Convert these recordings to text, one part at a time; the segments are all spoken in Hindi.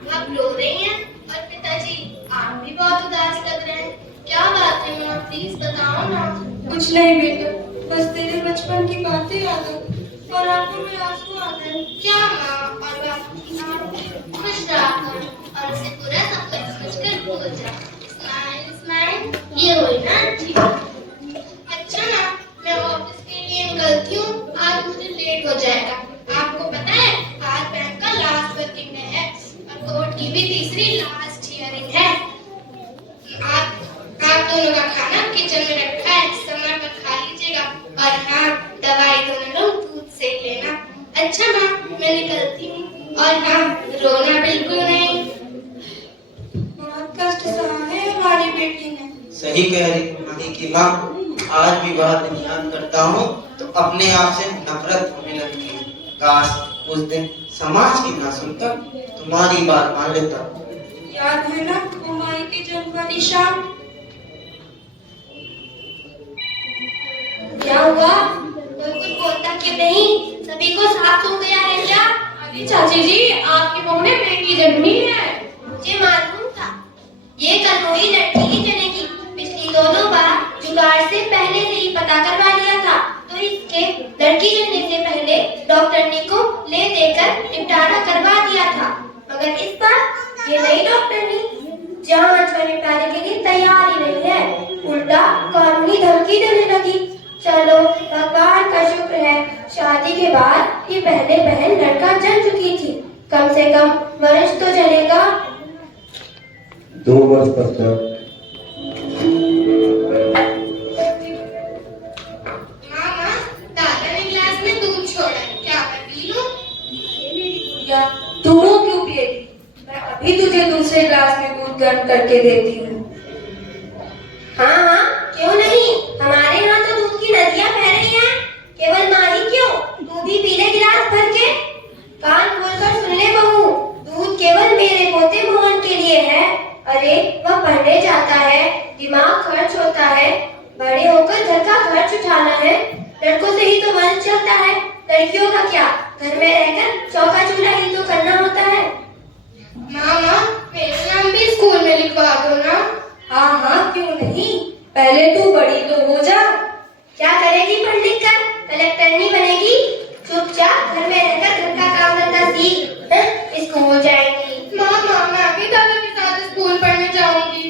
आप रो रही हैं और पिताजी आप भी बहुत उदास लग रहे हैं। क्या बात है माँ, प्लीज बताओ ना। कुछ नहीं बेटा, बस तेरे बचपन की बातें याद आ और आंखों में आंसू आ गए। क्या माँ, और बापू की आंखें खुश रहा कर और उसे पूरा सब कुछ समझकर भूल जा। स्माइल स्माइल, ये हुई ना ठीक। अच्छा ना, मैं ऑफिस के लिए निकलती हूँ, आज मुझे लेट हो जाएगा। आपको पता है आज बैंक का लास्ट वर्किंग डे है और कोर्ट की भी तीसरी लास्ट हियरिंग है। आप दोनों का खाना किचन में रखा है, समय पर खा लीजिएगा। और हाँ, दवाई दोनों लोग दूध से लेना। अच्छा माँ, मैं निकलती हूँ। और हाँ, रोना बिल्कुल नहीं। बहुत कष्ट सहा है हमारी बेटी ने। सही कह रही मनी की माँ। आज भी वह दिन याद करता हूँ तो अपने आप से नफरत होने लगती है। काश उस दिन समाज की ना सुनकर तुम्हारी बात मान लेता। याद है ना वो माई के जन्म वाली शाम? क्या हुआ? कोई कुछ बोलता क्यों नहीं? सभी को साफ हो गया है क्या? अरे चाची जी, आपकी बहू ने बेटी जन्मी है। मुझे मालूम था ये कल हुई लड़की ही जनेगी। पिछली दो बार जुगाड़ से पहले से ही पता करवा लिया था, तो इसके लड़की जनने से पहले डॉक्टरनी को ले देकर निपटारा करवा दिया था। मगर इस बार ये नई डॉक्टरनी जांच व निपटारे के लिए तैयार ही नहीं है, उल्टा कानूनी धमकी देने लगी। चलो भगवान का शुक्र है, शादी के बाद ये पहले बहन लड़का जन चुकी थी। कम से कम वर्ष तो चलेगा। 2 वर्ष पश्चात मामा, दादा ने गिलास में दूध छोड़ा है, क्या मैं पी लूं? मेरी गुड़िया, तू क्यों पिएगी? मैं अभी तुझे दूसरे ग्लास में दूध गर्म करके देती हूँ। हाँ हाँ, क्यों नहीं, हमारे यहाँ तो दूध की नदियाँ बह रही हैं। केवल माँ ही क्यों, तू भी पी ले गिलास भर के। कान खोलकर सुन ले बहू, दूध केवल मेरे पोते मोहन के लिए है। अरे वह पढ़ने जाता है, दिमाग खर्च होता है, बड़े होकर घर का खर्च उठाना है। लड़कों से ही तो वंश चलता है, लड़कियों का क्या? घर में रहकर चौका चूल्हा ही तो करना होता है। मामा, मेरा नाम भी स्कूल में लिखवा दो ना। हाँ हाँ, क्यों नहीं, पहले तू बड़ी तो हो जा। क्या करेगी पढ़ लिख कर? कलेक्टर नहीं बनेगी? चुपचाप घर में रहकर घर का काम धंधा सीख, स्कूल जाएगी। मामा, मैं भी दादा के साथ स्कूल पढ़ने जाऊंगी।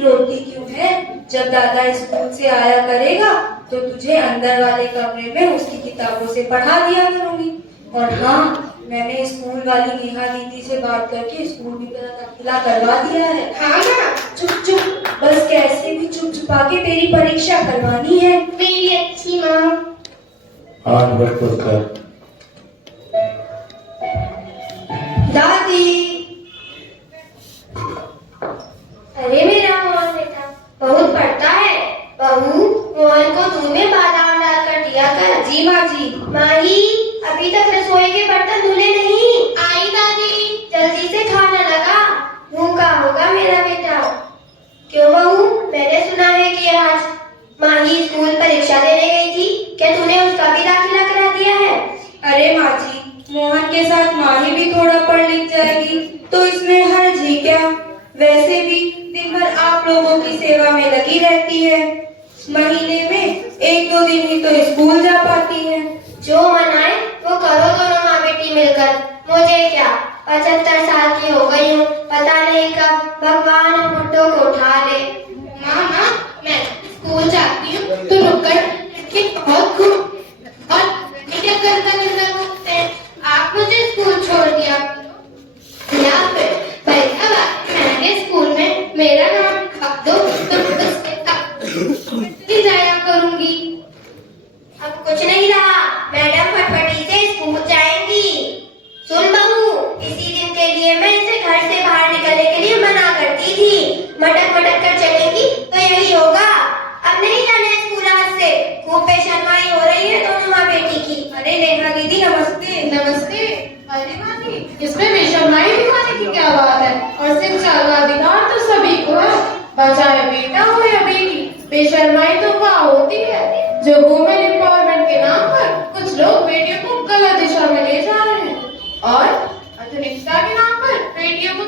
रोटी क्यों है? जब दादा स्कूल से आया करेगा तो तुझे अंदर वाले कमरे में उसकी किताबों से पढ़ा दिया करूंगी। और हाँ, मैंने स्कूल वाली नेहा दीदी से बात करके स्कूल भी तेरा दाखिला करवा दिया है। हाँ ना, चुप चुप, बस कैसे भी चुप छुपा के तेरी परीक्षा करवानी है। मेरी अच्छी माँ। 8 वर्ष पश्चात दादी, अरे मेरा मोहन बेटा, बहुत पढ़ता है। बहू, मोहन को दूध में बादाम डालकर दिया कर। जी माँ जी। माही, अभी तक रसोई के बर्तन धुले नहीं। आई दादी, जल्दी से खाना लगा, भूखा होगा मेरा बेटा। क्यों बहू, मैंने सुना है कि आज माही स्कूल परीक्षा देने गई थी, क्या तूने उसका भी दाखिला करा दिया है? अरे माँ जी, मोहन के साथ माही भी थोड़ा पढ़ लिख जाएगी तो इसमें हर्ज ही क्या? वैसे भी दिन भर आप लोगों की सेवा में लगी रहती है, महीने में 1-2 दिन ही तो स्कूल जा पाती है। जो मन आए वो करो दोनों माँ बेटी मिलकर। मुझे क्या, 75 साल की हो गई हूँ, पता नहीं कब भगवान और बुड्ढों को उठा ले। मामा, मैं स्कूल जाती हूँ तो नुक्कड़ के बहुत घूम और क्या करता करता घूमते हैं। आप मुझे स्कूल छोड़ दिया या फिर फरीदाबाद महंगे स्कूल में मेरा नाम लिखवा दो तो उसके साथ जाया करूंगी। अब कुछ नहीं रहा, मैडम फटफटी से स्कूल जाएंगी। सुन बहू, इसी दिन के लिए मैं इसे घर से बाहर निकलने के लिए मना करती थी। मटक मटक कर चलेगी तो यही होगा। अब नहीं जाना स्कूल आज से। खूब बेशर्माई हो रही है दोनों माँ बेटी की। अरे नेहा दीदी नमस्ते। नमस्ते। अरे मानी, इसमें बेशर्माई दिखाने की क्या बात है? और शिक्षा का अधिकार तो सभी को है, बचाए बेटा हो या बेटी। बेशर्माई तो वहाँ होती है जो वुमेन एम्पावरमेंट के नाम पर कुछ लोग बेटियों को गलत दिशा में ले जा रहे हैं और आधुनिकता के नाम पर बेटियों को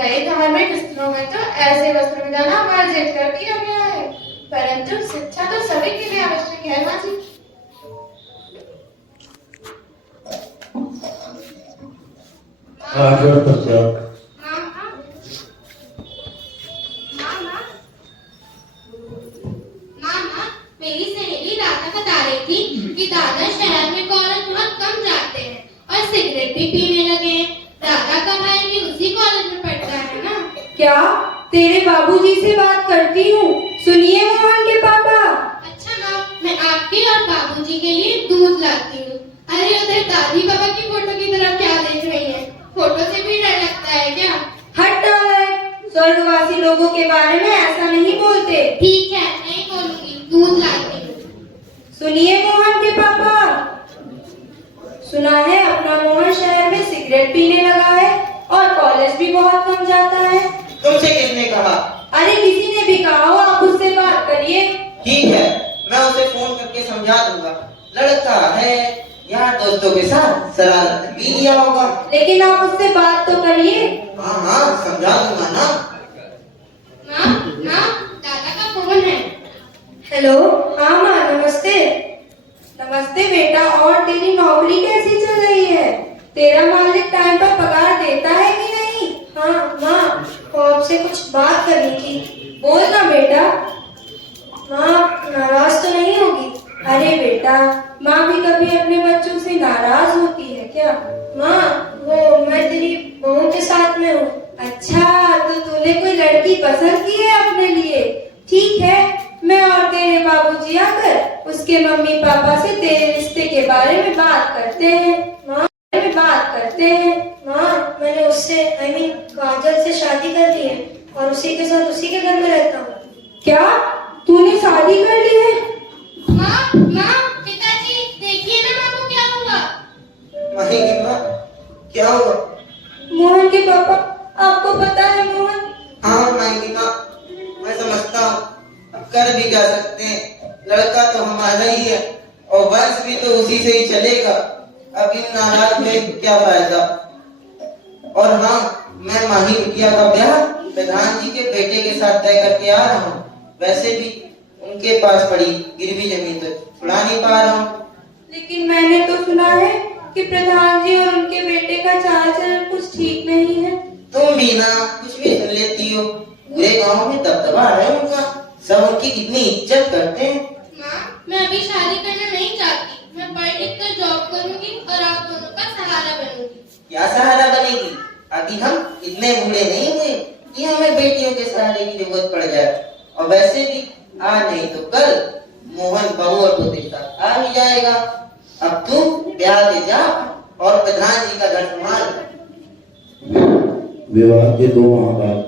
कई धार्मिक स्थलों में तो ऐसे वस्त्र में जाना वर्जित कर दिया गया है, परंतु शिक्षा तो सभी के लिए आवश्यक है माँ जी। आगे पुस्तक मेरी सहेली राधा बता रही थी कि दादा शहर में कॉलेज बहुत कम जाते हैं और सिगरेट भी पीने लगे हैं। दादा का भाई भी उसी कॉलेज में पढ़ता है ना। क्या? तेरे बाबूजी से बात करती हूँ। सुनिए मोहन के पापा। अच्छा माँ, मैं आपके और बाबूजी के लिए दूध लाती हूँ। अरे उधर दादी बाबा की फोटो की तरफ क्या देख रही है? फोटो से भी डर लगता है क्या? हट नालायक, स्वर्गवासी लोगों के बारे में ऐसा नहीं बोलते। ठीक है, नहीं बोलूंगी, दूध लाती हूँ। सुनिए मोहन के पापा, सुना है अपना मोहन शहर में सिगरेट पीने लगा है और कॉलेज भी बहुत कम जाता है। तुमसे किसने कहा? अरे किसी ने भी कहा हो, आप उससे बात करिए। ठीक है, मैं उसे फोन करके समझा दूंगा। लड़का है, यार दोस्तों के साथ शरारत भी किया होगा। लेकिन आप उससे बात तो करिए। हाँ हाँ, समझा दूंगा ना। माँ, दादा का फोन है। हेलो, हाँ माँ, नमस्ते। नमस्ते बेटा, और तेरी नौकरी कैसी चल रही है? तेरा मालिक टाइम पर पगार देता है कि नहीं? हाँ माँ, वो आपसे कुछ बात करनी थी। बोल ना बेटा। माँ नाराज तो नहीं होगी? अरे बेटा, माँ भी कभी अपने बच्चों से नाराज होती है क्या? माँ, वो मैं तेरी बहू के साथ में हूँ। अच्छा, तो तूने कोई लड़की पसंद की है अपने लिए? ठीक है, मैं और तेरे बाबूजी आकर उसके मम्मी पापा से तेरे रिश्ते के बारे में बात करते हैं। माँ, मैंने उससे काजल से शादी कर ली है और उसी के साथ उसी के घर में रहता हूँ। क्या? तूने शादी कर ली है? माँ, पिताजी देखिए ना, माँ को क्या हुआ? माँ, क्या हुआ? मोहन के पापा, आपको पता है मोहन? हाँ माँ, मैं समझता हूँ, अब कर भी क्या सकते हैं। लड़का तो हमारा ही है और वंश भी तो उसी से ही चलेगा। अब इन नाराज में क्या फायदा। और हाँ, मैं माही बिटिया का ब्याह प्रधान जी के बेटे के साथ तय करके आ रहा हूँ। वैसे भी उनके पास पड़ी गिरवी जमीन तो छुड़ा नहीं पा रहा हूँ। लेकिन मैंने तो सुना है कि प्रधान जी और उनके बेटे का चाल चलन कुछ ठीक नहीं है। तुम भी ना कुछ भी सुन लेती हो। पूरे गांव में दबदबा है उनका, सब उनकी कितनी इज्जत करते हैं। माँ, मैं अभी शादी करना नहीं चाहती। मैं पढ़ लिख कर जॉब करूंगी और आप दोनों का सहारा बनूंगी। क्या सहारा बनेगी? अभी हम इतने बूढ़े नहीं हुए कि हमें बेटियों के सहारे की जरूरत पड़ जाए। और वैसे भी आज नहीं तो कल मोहन बहू और पोते के साथ आ ही जाएगा। अब तू ब्याह के जा और प्रधान जी का घर संभाल। विवाह के 2 माह बाद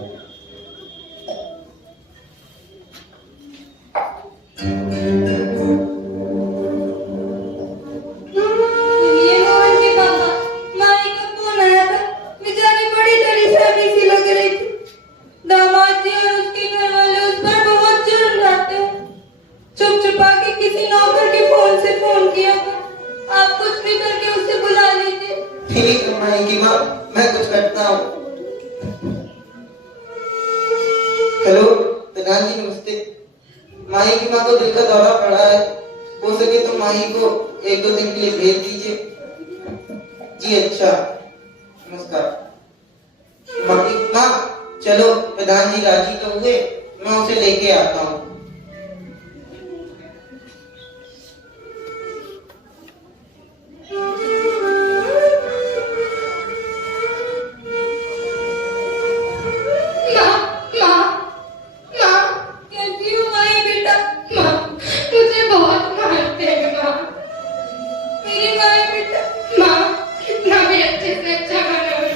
सुनिए मोहन के पापा, माई का फोन आया था। बेचारी बड़ी डरी सी लग रही थी। दामाद जी और उसके घर वाले उस पर बहुत जुर्म लाते हैं। चुप छुपा के किसी नौकर के फोन से फोन किया था। आप कुछ भी करके उसे बुला लीजिए। ठीक है माई की माँ, मैं कुछ करता हूँ। हेलो प्रधान जी, नमस्ते। माही की माँ को दिल का दौरा पड़ा है। हो सके तो माही को 1-2 दिन के लिए भेज दीजिए। जी अच्छा, नमस्कार। माँ चलो, प्रधान जी राजी तो हुए, मैं उसे लेके आता हूँ। कैसी हो माई बेटा? माँ, मुझे बहुत मारते हैं माँ। मेरी माई बेटा। माँ, कितना भी अच्छे से अच्छा बना लो,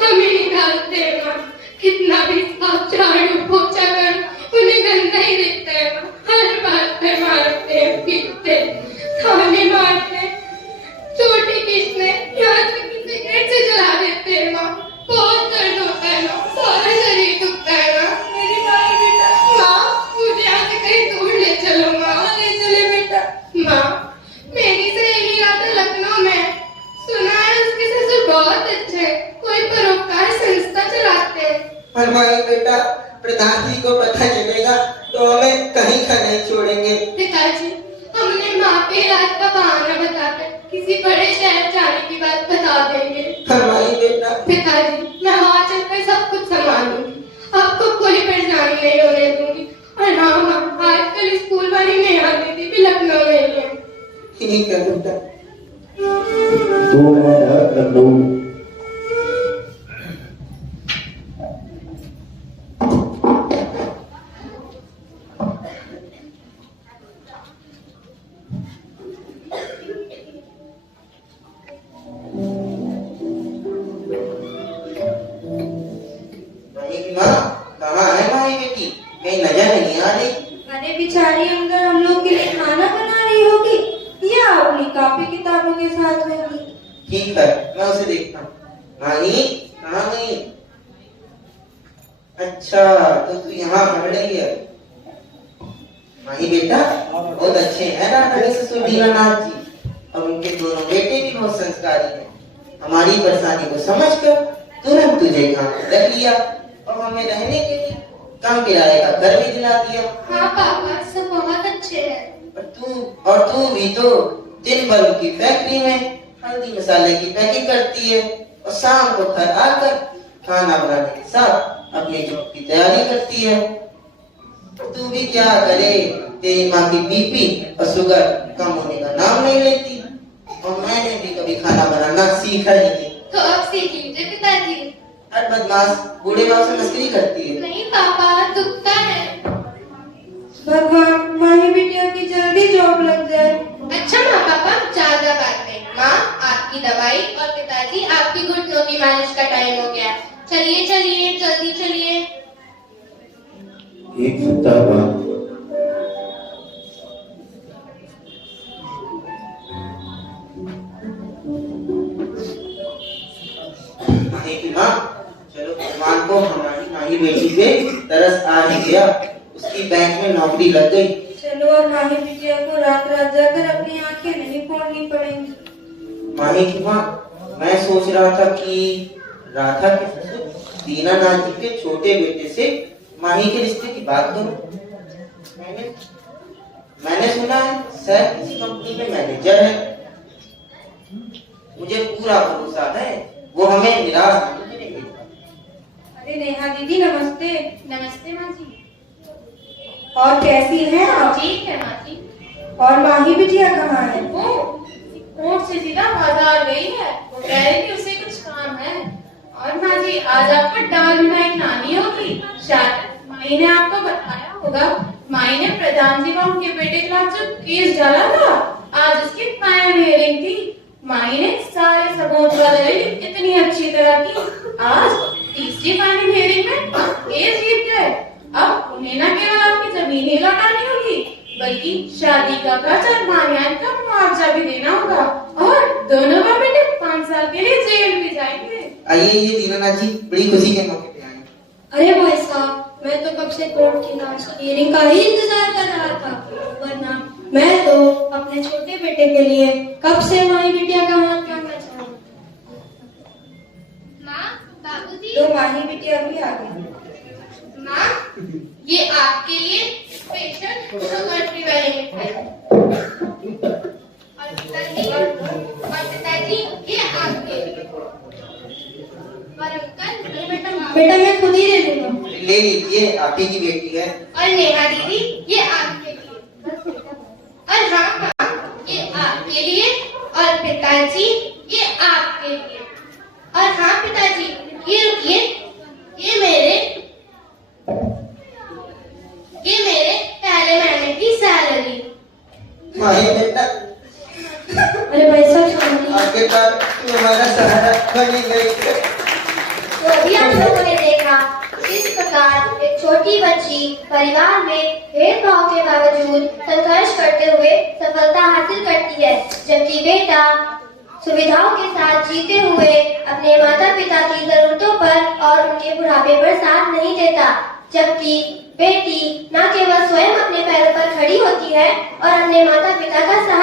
हमें निकालते हैं माँ। कितना भी साफ झाड़ू पोछा कर उन्हें गंदा ही दिखता है माँ। हर बात पे मारते हैं, पीटते, थाने मारते, चोटी पीटते, यहाँ तक कि सिगरेट से जला देते हैं माँ। बहुत दर्द होता है माँ, सारा शरीर दुखता है माँ। मेरी माई बेटा। माँ, मुझे यहाँ से कहीं दूर ले चलो माँ। ले चले बेटा। माँ, मेरी सहेली राधा लखनऊ में, सुना है उसके ससुर बहुत अच्छे हैं, कोई परोपकार संस्था चलाते हैं। माई बेटा, प्रधान जी को पता चलेगा तो हमें कहीं का नहीं छोड़ेंगे। पिताजी, हमने माँ पे इलाज का बहाना बताकर किसी बड़े शहर जाने की बात बता देंगे। माई बेटा, पिताजी, मैं वहाँ चलकर सब कुछ संभालूंगी, आपको कोई परेशानी नहीं होने दूंगी। और हाँ हाँ, आजकल स्कूल वाली नेहा दीदी भी लखनऊ में ही है। ठीक है बेटा। 2 माह बाद लखनऊ। कहाँ है माई बेटी? कहीं नजर नहीं आ रही। अरे बेचारी अंदर हम लोग के लिए खाना बना रही होगी या अपनी कॉपी किताबों के साथ होगी। ठीक है, मैं उसे देखता हूँ। माही, कहाँ गई? अच्छा, तो तू यहाँ पढ़ रही है। माही बेटा, बहुत अच्छे हैं राधा ससुर दीनानाथ जी, और उनके दोनों बेटे भी बहुत संस्कारी हैं। हमारी परेशानी को समझकर तुरंत तुझे काम पर रख लिया और हमें रहने के लिए कम किराए का घर भी दिला दिया। हाँ पापा, सब बहुत अच्छे हैं। और तू भी तो दिन भर उनकी फैक्ट्री में हल्दी मसाले की पैकिंग करती है और शाम को घर आकर खाना बनाने के साथ अपनी जॉब की तैयारी करती है। तू भी क्या करे, तेरी माँ की बीपी और शुगर कम होने का नाम नहीं लेती, और मैंने भी कभी खाना बनाना सीखा ही नहीं। तो अब सीख लीजिए पिताजी। हर बदमाश बूढ़े बाप से मस्करी करती है। नहीं पापा, दुखता है। भगवान, माही बिटिया की जल्दी जॉब लग जाए। अच्छा माँ पापा, ज्यादा बातें। माँ, आपकी दवाई और पिताजी आपकी घुटनों की मालिश का टाइम हो गया। चलिए चलिए, जल्दी चलिए। 1 सप्ताह बाद। माँ, चलो भगवान को हमारी माही बेटी पे तरस आ ही गया, उसकी बैंक में नौकरी लग गई। चलो अब माही बिटिया को रात रात जाकर अपनी आंखें नहीं फोड़नी पड़ेंगी। माही की माँ, मैं सोच रहा था कि राधा के ससुर दीनानाथ जी के छोटे बेटे से माही के रिश्ते की बात करूं। मैंने सुना है शायद किसी कंपनी में मैनेजर है। मुझे पूरा भरोसा है वो हमें निराश नहीं करेंगे। अरे नेहा दीदी, नमस्ते। नमस्ते माँ जी। और कैसी हैं आप? ठीक है माँ जी। और माही बिटिया कहाँ है? वो कोर्ट से सीधा बाजार गई है, वो कह रही थी उसे कुछ काम है। और माँ जी, आज आपको दाल मिठाई खिलानी होगी। शायद माई ने आपको बताया होगा, माई ने प्रधान जी व उनके बेटे के खिलाफ जो केस डाला था, आज उसकी फाइनल हियरिंग थी। माई ने सारे सबूत दलील इतनी अच्छी तरह की, आज तीसरी फाइनल हियरिंग में केस जीत गए। अब उन्हें न केवल आपकी जमीन ही लौटानी होगी, बल्कि शादी का खर्च और भारियान का मुआवजा भी देना होगा, और दोनों का बेटे 5 साल के लिए जेल भी जाएंगे। आइए ये दीनानाथ जी, बड़ी खुशी के मौके पे आए। अरे भाई साहब, मैं तो कब से कोर्ट की लास्ट हियरिंग का ही इंतजार कर रहा था, वरना मैं तो अपने छोटे बेटे के लिए कब से माही बिटिया का हाथ थामना चाहूँ। माँ, बाबूजी। तो माही बिटिया भी आ गई। माँ, ये आपके लिए स्पेशल शुगर फ्री वाली मिठाई। और पिताजी ये आपके लिए। और अंकल, बेटा मैं खुद ही ले लूंगा। ले लीजिए, आप ही की बेटी है। और नेहा दीदी, ये आपके लिए। और हाँ, ये आपके लिए। और पिताजी, ये आपके लिए। और हाँ पिताजी, ये रुकिए, ये मेरे पहले महीने की सैलरी। माही बेटा, अरे भाई साहब, आपके पास तुम्हारा सहारा बनी गई। तो अभी आप लोगों ने देखा किस प्रकार एक छोटी बच्ची परिवार में भेदभाव के बावजूद संघर्ष करते हुए सफलता हासिल करती है, जबकि बेटा सुविधाओं के साथ जीते हुए अपने माता पिता की जरूरतों पर और उनके बुढ़ापे पर साथ नहीं देता, जबकि बेटी न केवल स्वयं अपने पैरों पर खड़ी होती है और अपने माता पिता का सहारा